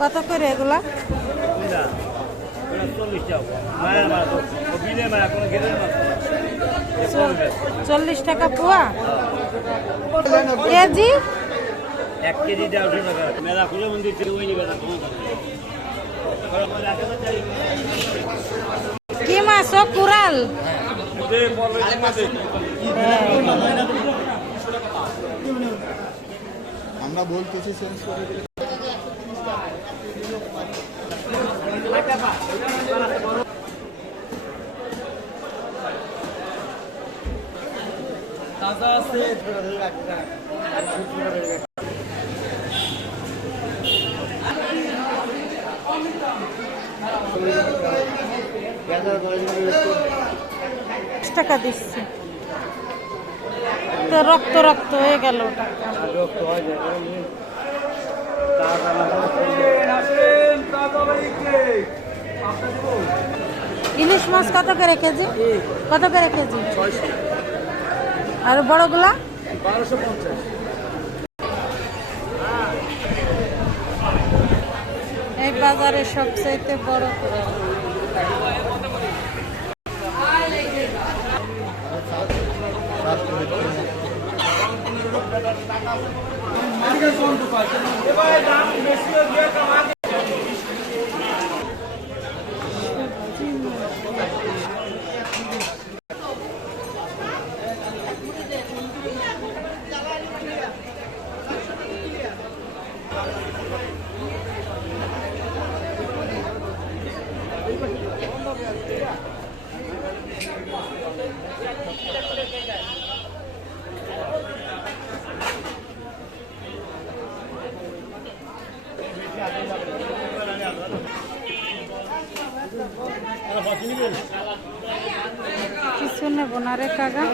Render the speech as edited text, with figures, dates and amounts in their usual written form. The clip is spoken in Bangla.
কত করে এগুলা? 40 টাকা পোয়া। কেজি 1 কেজি 150 টাকা। মেলা খুলে মন্দির থেকে ওই নিবে না। কি মাছ? কুরাল। আমরা বলতেছি চেঞ্জ করে দিলে তাজা আছে। টাকা দিচ্ছি তো রক্ত রক্ত হয়ে গেল। ইলিশ মাছ কত করে কেজি? কত করে কেজি? 600। আর বড়গুলা 1250। এই বাজারে সবচাইতে বড় করে কিছু নেব না রে কাকা।